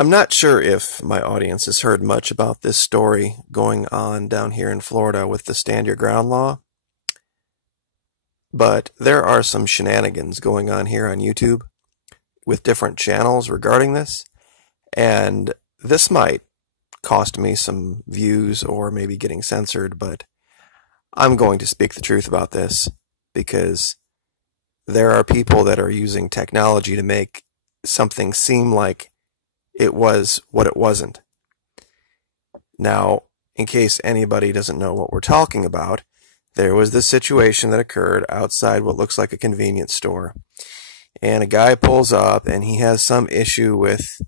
I'm not sure if my audience has heard much about this story going on down here in Florida with the Stand Your Ground law, but there are some shenanigans going on here on YouTube with different channels regarding this, and this might cost me some views or maybe getting censored, but I'm going to speak the truth about this because there are people that are using technology to make something seem like it was what it wasn't. Now, in case anybody doesn't know what we're talking about, there was this situation that occurred outside what looks like a convenience store. And a guy pulls up and he has some issue with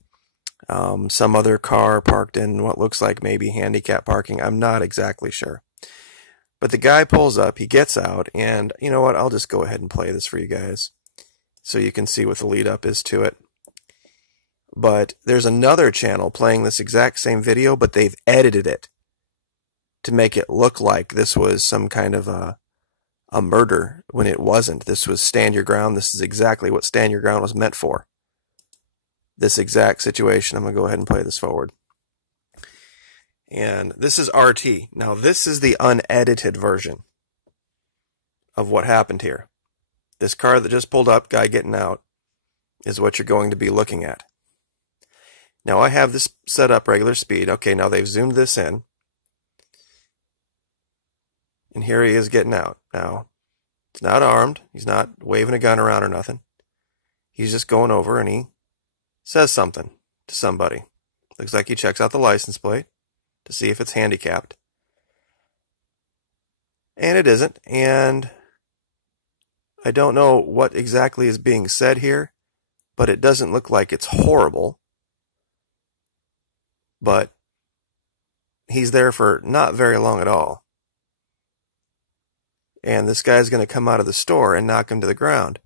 some other car parked in what looks like maybe handicap parking. I'm not exactly sure. But the guy pulls up, he gets out, and you know what? I'll just go ahead and play this for you guys so you can see what the lead up is to it. But there's another channel playing this exact same video, but they've edited it to make it look like this was some kind of a murder when it wasn't. This was Stand Your Ground. This is exactly what Stand Your Ground was meant for. This exact situation. I'm going to go ahead and play this forward. And this is RT. Now this is the unedited version of what happened here. This car that just pulled up, guy getting out, is what you're going to be looking at. Now I have this set up regular speed. Okay, now they've zoomed this in. And here he is getting out. Now, he's not armed. He's not waving a gun around or nothing. He's just going over and he says something to somebody. Looks like he checks out the license plate to see if it's handicapped. And it isn't. And I don't know what exactly is being said here, but it doesn't look like it's horrible. But he's there for not very long at all. And this guy's going to come out of the store and knock him to the ground.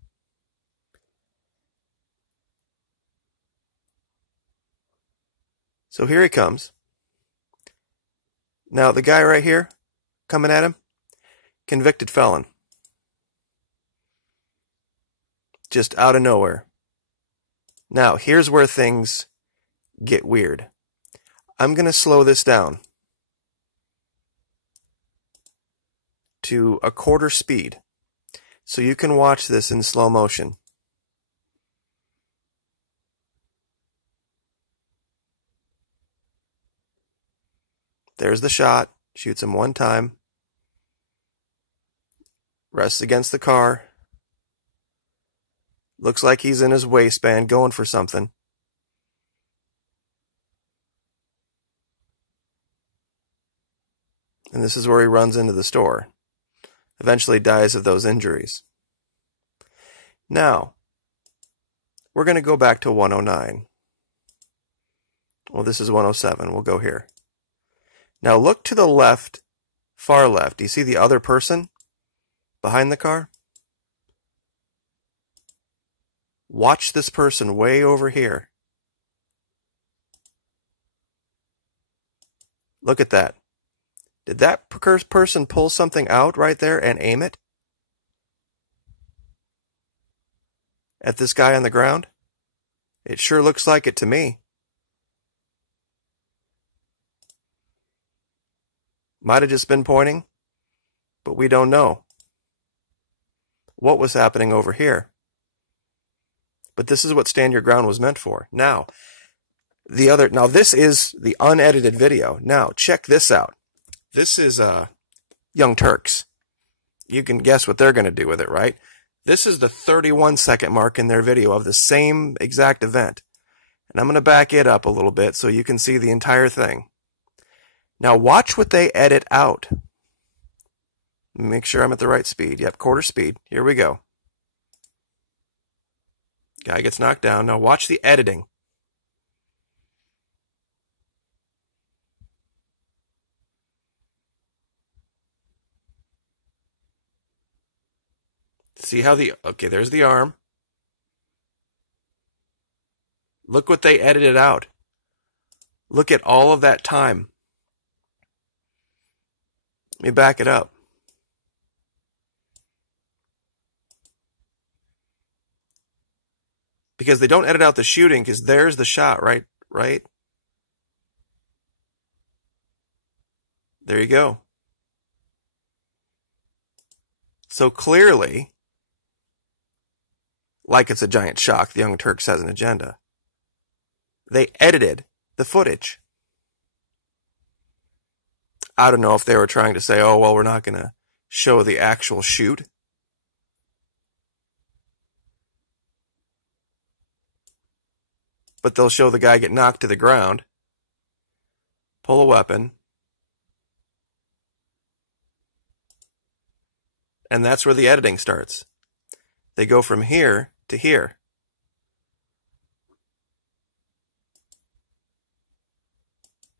So here he comes. Now the guy right here, coming at him, convicted felon. Just out of nowhere. Now here's where things get weird. I'm going to slow this down to a quarter speed so you can watch this in slow motion. There's the shot. Shoots him one time. Rests against the car. Looks like he's in his waistband going for something. And this is where he runs into the store. Eventually dies of those injuries. Now, we're going to go back to 109. Well, this is 107. We'll go here. Now look to the left, far left. Do you see the other person behind the car? Watch this person way over here. Look at that. Did that person pull something out right there and aim it at this guy on the ground? It sure looks like it to me. Might have just been pointing, but we don't know what was happening over here. But this is what Stand Your Ground was meant for. Now, this is the unedited video. Now, check this out. This is Young Turks. You can guess what they're going to do with it, right? This is the 31-second mark in their video of the same exact event. And I'm going to back it up a little bit so you can see the entire thing. Now watch what they edit out. Make sure I'm at the right speed. Yep, quarter speed. Here we go. Guy gets knocked down. Now watch the editing. See how okay, there's the arm. Look what they edited out. Look at all of that time. Let me back it up. Because they don't edit out the shooting, because there's the shot right right? There you go. So clearly, like it's a giant shock, the Young Turks has an agenda. They edited the footage. I don't know if they were trying to say, oh, well, we're not going to show the actual shoot. But they'll show the guy get knocked to the ground, pull a weapon, and that's where the editing starts. They go from here to here.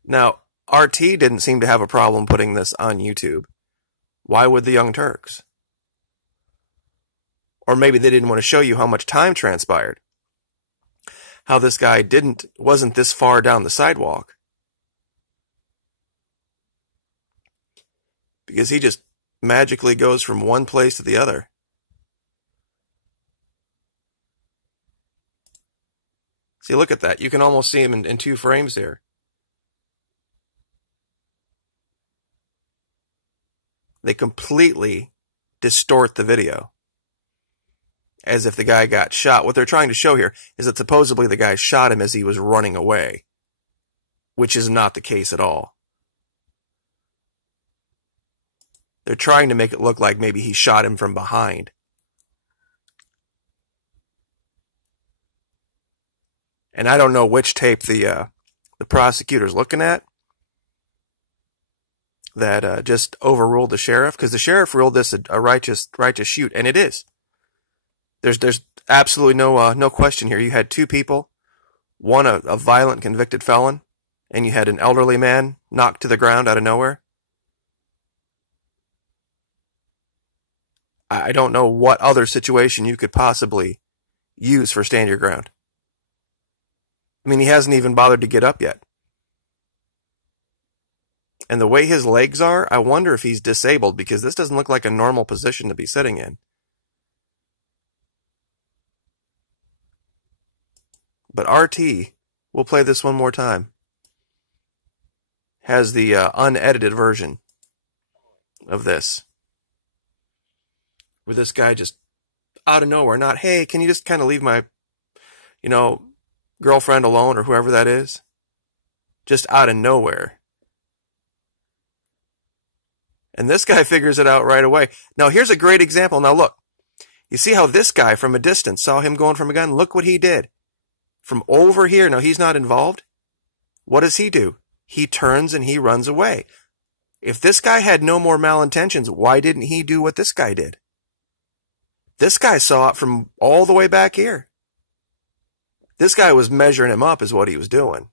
Now, RT didn't seem to have a problem putting this on YouTube. Why would the Young Turks? Or maybe they didn't want to show you how much time transpired. How this guy wasn't this far down the sidewalk. Because he just magically goes from one place to the other. See, look at that. You can almost see him in 2 frames here. They completely distort the video. As if the guy got shot. What they're trying to show here is that supposedly the guy shot him as he was running away. Which is not the case at all. They're trying to make it look like maybe he shot him from behind. And I don't know which tape the prosecutor's looking at that just overruled the sheriff, because the sheriff ruled this a righteous shoot, and it is. There's absolutely no question here. You had 2 people, one a violent convicted felon, and you had an elderly man knocked to the ground out of nowhere. I don't know what other situation you could possibly use for stand your ground. I mean, he hasn't even bothered to get up yet. And the way his legs are, I wonder if he's disabled, because this doesn't look like a normal position to be sitting in. But RT, we'll play this one more time, has the unedited version of this. Where this guy just, out of nowhere, not, hey, can you just kind of leave my, girlfriend alone, or whoever that is? Just out of nowhere. And this guy figures it out right away. Now, here's a great example. Now, look. You see how this guy from a distance saw him going from a gun? Look what he did. From over here, now he's not involved. What does he do? He turns and he runs away. If this guy had no more malintentions, why didn't he do what this guy did? This guy saw it from all the way back here. This guy was measuring him up is what he was doing.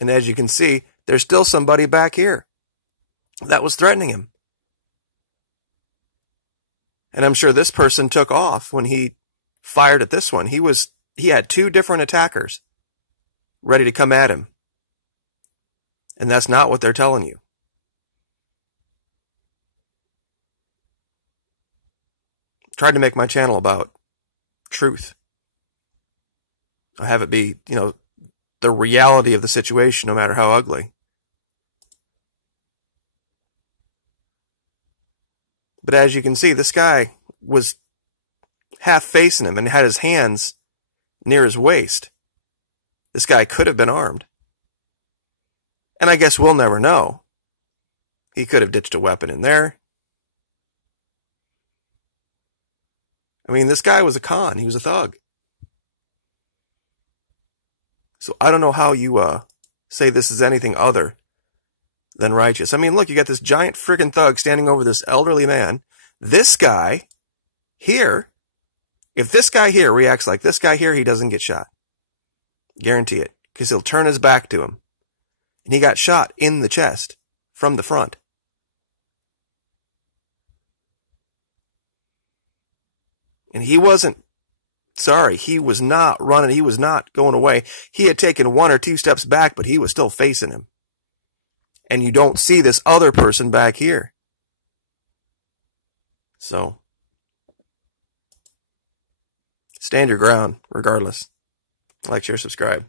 And as you can see, there's still somebody back here that was threatening him. And I'm sure this person took off when he fired at this one. He had 2 different attackers ready to come at him. And that's not what they're telling you. Tried to make my channel about truth. I have it be, the reality of the situation, no matter how ugly. But as you can see, this guy was half facing him and had his hands near his waist. This guy could have been armed. And I guess we'll never know. He could have ditched a weapon in there. I mean, this guy was a con. He was a thug. So I don't know how you say this is anything other than righteous. I mean, look, you got this giant friggin' thug standing over this elderly man. This guy here, if this guy here reacts like this guy here, he doesn't get shot. Guarantee it. Because he'll turn his back to him. And he got shot in the chest from the front. And he wasn't, he was not running. He was not going away. He had taken 1 or 2 steps back, but he was still facing him. And you don't see this other person back here. So, stand your ground regardless. Like, share, subscribe.